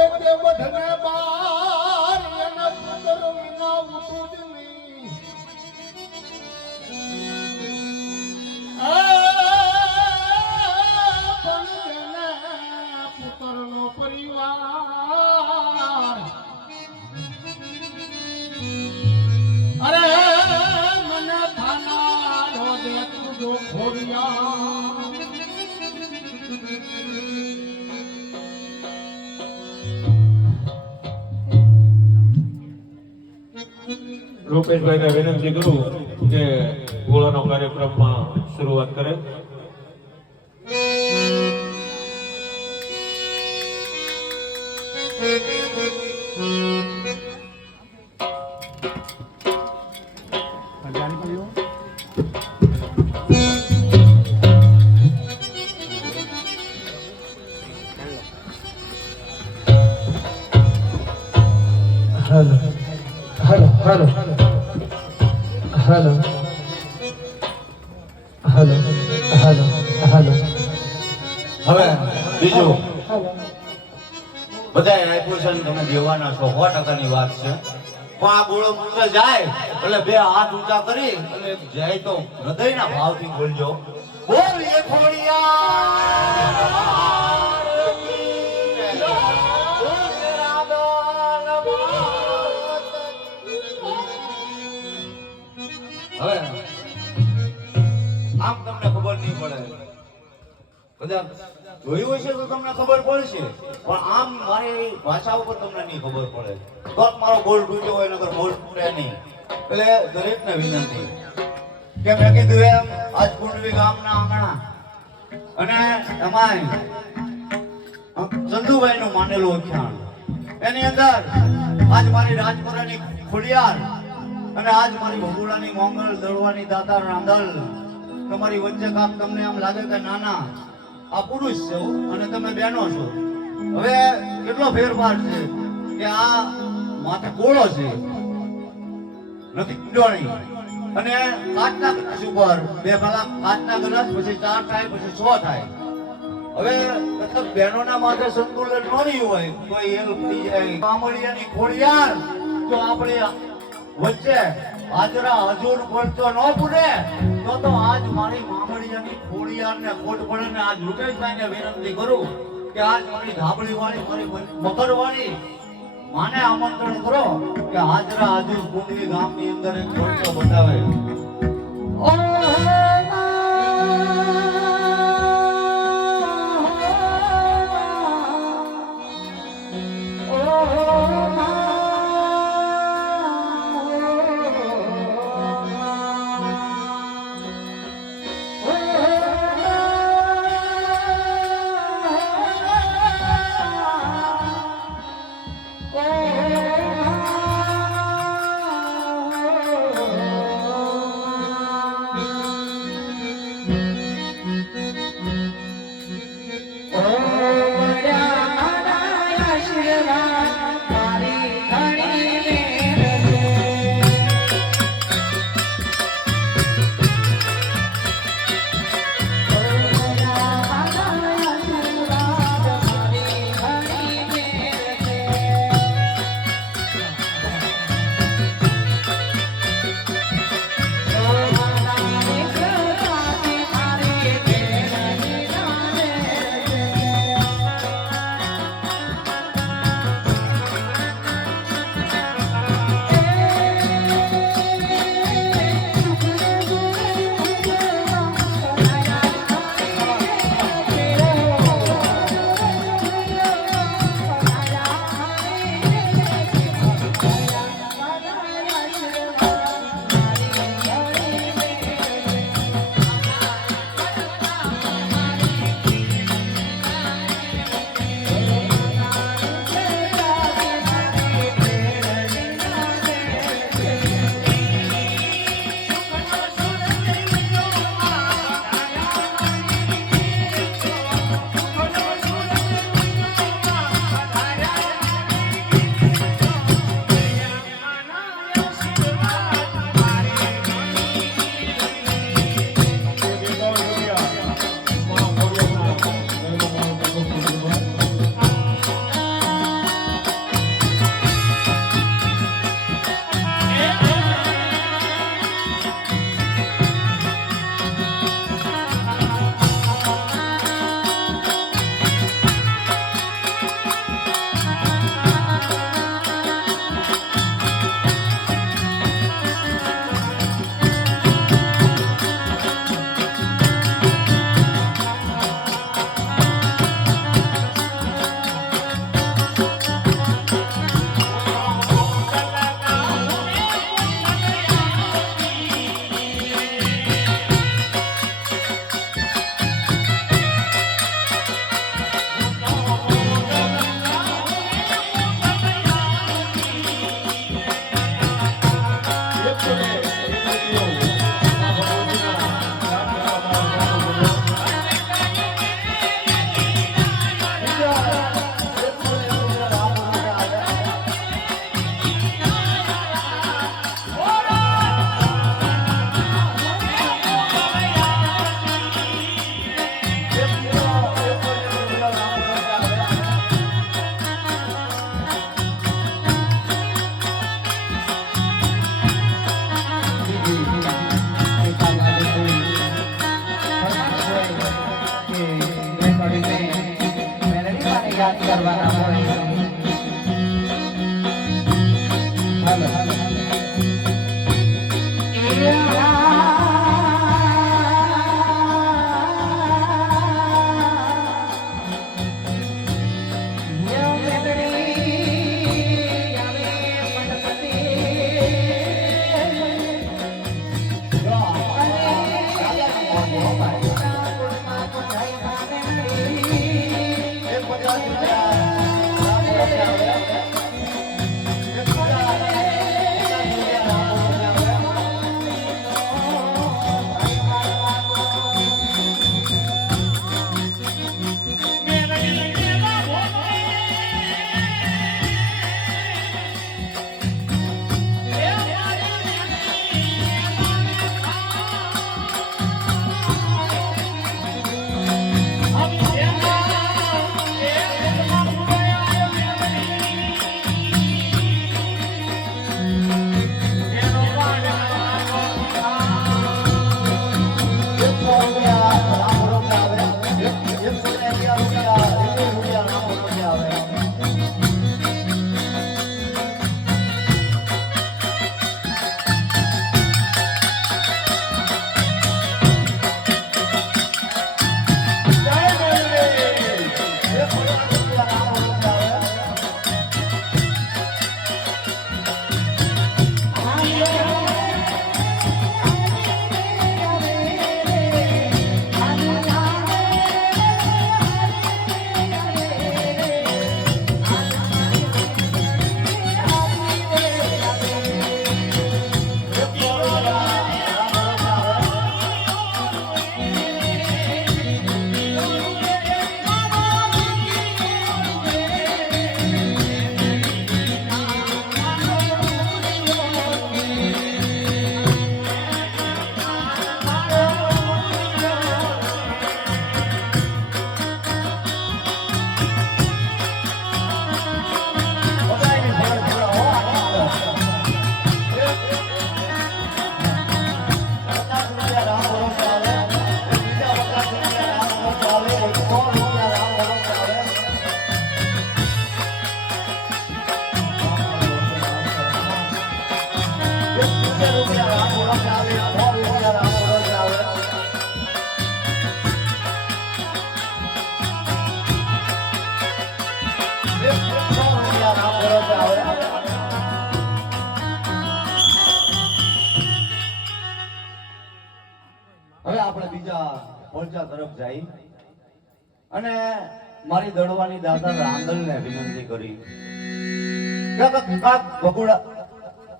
તે બધને બાર એના પુત્ર વિના પરિવાર. અરે મને થાના રોજે તું જો ખોડિયા રૂપેશભાઈને વિનંતી કરું કે ગોળાનો કાર્યક્રમમાં શરૂઆત કરે. દેવાના સો ટકાની વાત છે. પણ આ ગોળો મૂકે જાય, એટલે બે હાથ ઊંચા કરી, અને જાય તો હૃદયના ભાવથી બોલજો. બોલીએ હવે, આમ તમને ખબર નહીં પડે. કદાચ જોયું હશે તો તમને ખબર પડશે. પણ આમ મારી ભાષા ઉપર તમને નહીં ખબર પડે. તો મારો બોલ તૂટ્યો હોય નગર બોલ પૂરે નહીં. એટલે દરેકને વિનંતી. કે મેં કીધું એમ, આજ કુંડવી ગામના આંગણા. અને એમાંય ચંદુભાઈ નું માનેલું અખ્યાન એની અંદર આજ મારી રાજપુરાની ખુડિયાર અને આજ મારી બબુડાની મોંગલ દળવાની દાતા રાંધલ, તમારી વચ્ચે કામ તમને આમ લાગે કે નાના, આ પુરુષ છો અને તમે બહેનો છો. હવે કેટલો ફેરફાર છે કે આ માથે કોળો છે. નથી કીડોણી અને કાચના ગ્લાસ ઉપર બે પેલા કાચના ગ્લાસ પછી ચાર થાય, પછી છ થાય. હવે મતલબ બહેનોના માથે સંતુલન ન રહ્યું હોય તો એ થઈ જાય. કામળિયાની ખોડિયાર તો આપણે વચ્ચે હાજરા હજુર પડતો ન પૂરે તો તો આજ મારી મામડિયાની ખોડિયાર ને ખોટ પડે ને આજ લુટેશભાઈ ને વિનંતી કરું. કે આજ મારી ધાબળી વાળી મારી મકર વાળી. માને આમંત્રણ કરો કે હાજરા હજુર ગામ ગામની અંદર એક ખોટો બતાવે બે Bhagavan Yeah. મોરચા તરફ જઈ અને મારી દળવાની દાદા રાંદલને વિનંતી કરી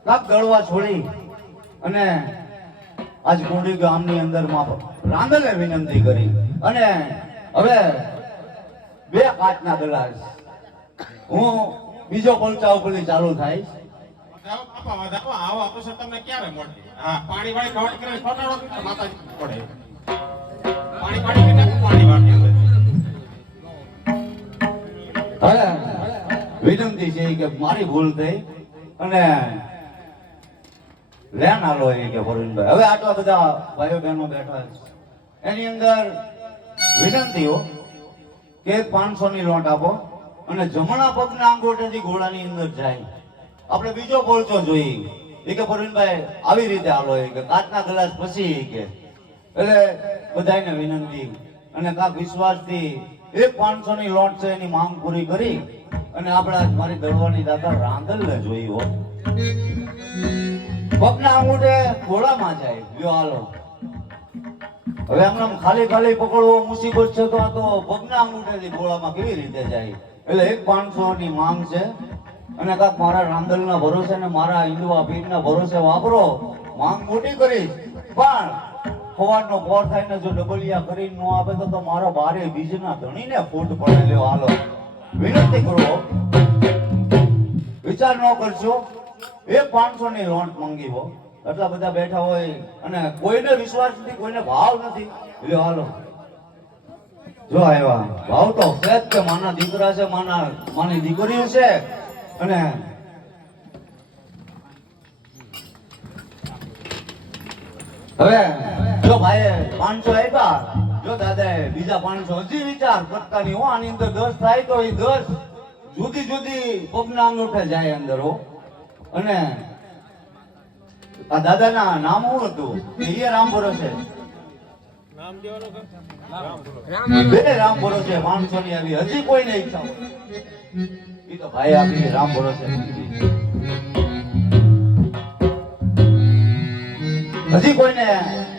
કાક છોડી અને આજ કુંડી ગામની અંદરમાં રાંદલને વિનંતી કરી અને હવે બે કાચના ગ્લાસ હું બીજો પંચા ઉપરથી ચાલુ થાય. આવો અવસર તમને ક્યારે મળશે? હા, પાણી વાળી કવટ કરીને ફટાડો કે માતાજી પડે. વિનંતી છે કે મારી ભૂલ થઈ અને લેન એ કે પ્રવીણભાઈ હવે આટલા બધા ભાઈઓ બહેનો બેઠા છે. એની અંદર વિનંતીઓ કે પાંચસો ની નોટ આપો અને જમણા પગના અંગૂઠેથી ઘોડાની અંદર જાય. આપણે બીજો પોલચો જોઈએ. એ કે પ્રવીણભાઈ આવી રીતે આલો એ કે કાચના ગ્લાસ પછી કે એટલે બધાને વિનંતી અને કાંક વિશ્વાસથી એક પાંચસો ની લોટ છે એની માંગ પૂરી કરી અને આપણે મારી દળવાની દાદા રાંદલને જોઈ હોત પગના અંગૂઠે ઘોડામાં જાય. લ્યો હાલો. હવે આમ ખાલી ખાલી પકડવો મુસીબત છે તો આ તો પગના અંગૂઠેથી ઘોડામાં કેવી રીતે જાય? એટલે એક પાંચસો ની માંગ છે. અને કાંક મારા રાંદલના ભરોસે ને મારા હિન્દુઆ પીરના ભરોસે વાપરો. માંગ મોટી કરીશ. પણ સવારનો પોર થાય ને જો ડબલિયા કરીને નો આપે તો મારો બારે બીજના ધણીને ફૂટ પડે હાલો. વિનંતી કરો. વિચાર ન કરજો. એક પાંચસો ની લોન મંગી હો. એટલા બધા બેઠા હોય અને કોઈને વિશ્વાસ નથી, કોઈને ભાવ નથી. લ્યો, હાલો. જો આવ્યા ભાવ તો ફેજ કે માના દીકરા છે, માના માની દીકરીઓ છે. અને હવે જો ભાઈ પાંચસો આપ્યા જો દાદા બીજા પાંચસો હજી વિચાર નહીં હો આની અંદર દસ થાય તો એ દસ. જુદી જુદી પગના અંગૂઠે જાય અંદર હો. અને આ દાદાના નામ શું હતું? એ રામ ભરોસે. બે રામ ભરોસે પાંચસો ની આવી. હજી કોઈને ઈચ્છા એ તો ભાઈ આપી રામ ભરોસે. હજી કોઈને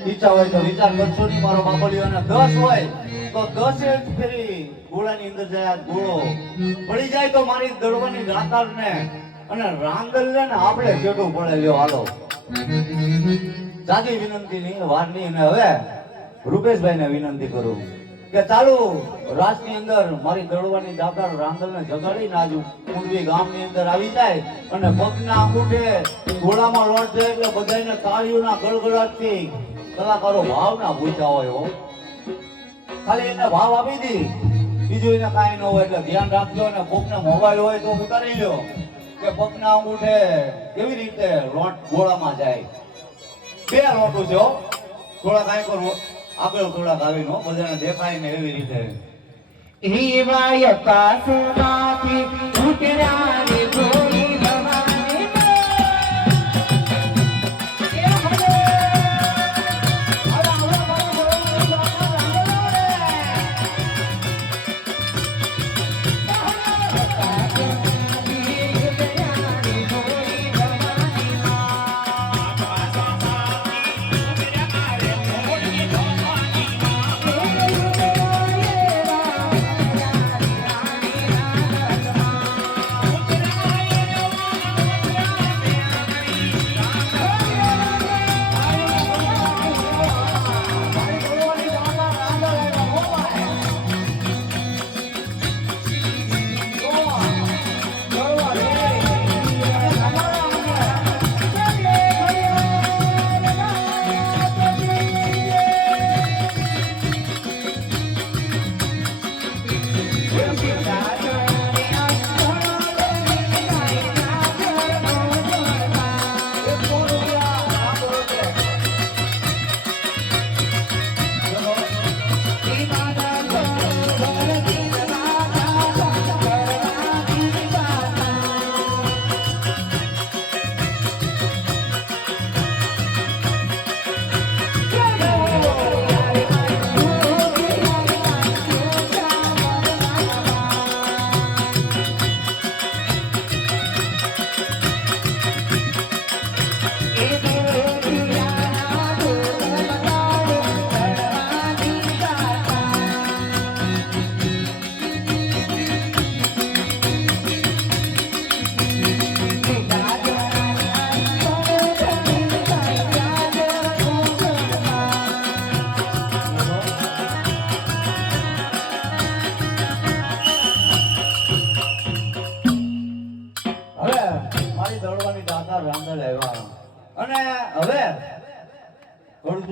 ઈચ્છા હોય તો વિચાર કરશો નહીં, મારો બાપલિયો અને દસ હોય તો દસ જ ફેરી ઘોડાની અંદર જાય ઘોડો. પડી જાય તો મારી દડવાની દાતાર ને અને રાંદલ ને આપણે છેટું પડે લ્યો, હાલો. સાદી વિનંતી નહીં વાર નહીં અને હવે રૂપેશભાઈ ને વિનંતી કરું કે ચાલુ રાસની અંદર મારી દડવાની દાતાર રાંદલ ને જગાડીને આજુ કુંડવી ગામની અંદર આવી જાય અને પગના અંગૂઠે ઘોડામાં લોટ જાય એટલે બધાને તાળીઓના ગળગળાટથી કલાકારો ભાવના પૂછ્યા હોય હો. ખાલી એને ભાવ આપી દી. બીજું એને કાંઈ ન હોય એટલે ધ્યાન રાખજો અને કોકને મોબાઈલ હોય તો ઉતારી લો કે પગના અંગૂઠે કેવી રીતે લોટ ગોળામાં જાય? બે લોટું છે થોડાક કરો આગળ થોડાક નો બધાને દેખાય ને એવી રીતે. હિવાય કાસમાંથી ઉતરાની ગોળી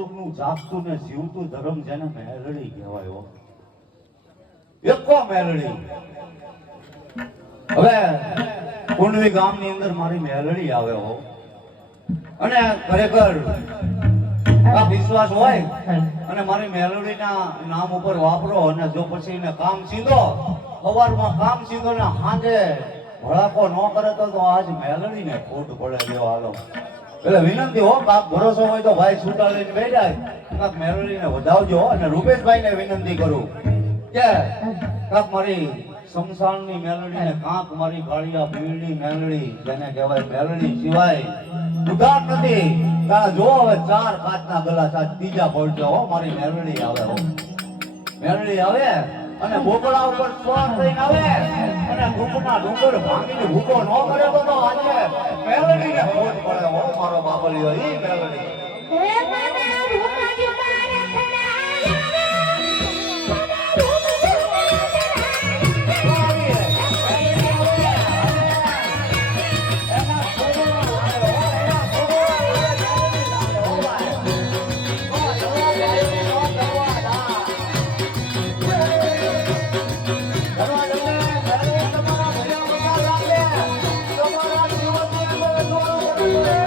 કળજુગનું જાગતું ને જીવતું ધર્મ જેને મેલડી કહેવાય એકો મેલડી હવે કુંડવી ગામની અંદર મારી મેલડી આવે હો. અને ખરેખર આ વિશ્વાસ હોય અને મારી મેલોડીના નામ ઉપર વાપરો અને જો પછી એને કામ સીધો સવારમાં કામ સીધો ને સાંજે ભળાકો ન કરે તો આજ મેલડીને ખોટ પડે દેવા હાલો. એટલે વિનંતી હો, બાપ ભરોસો હોય તો ભાઈ છૂટા લઈને બે જાય કાક મેલડીને વધાવજો અને અને રૂપેશભાઈને વિનંતી કરું કે કાક મારી શમશાનની મેલડીને કાંક મારી કાળિયા પીળની મેલડી, જેને કહેવાય મેલડી સિવાય ઉધાર નથી. તારા જો હવે ચાર કાચના ગલા સાત ત્રીજા પડજો હો, મારી મેલડી આવે હો. મેલડી આવે? અને બોકડા ઉપર સ્વાદ થઈને આવે. અને ડુંગરના ડુંગર ભાંગીને ભૂકો ન કરે તો તો આજે મેલડીને ખોટ પડે હો, મારો બાબલિયો ઈ મેલડી. Thank.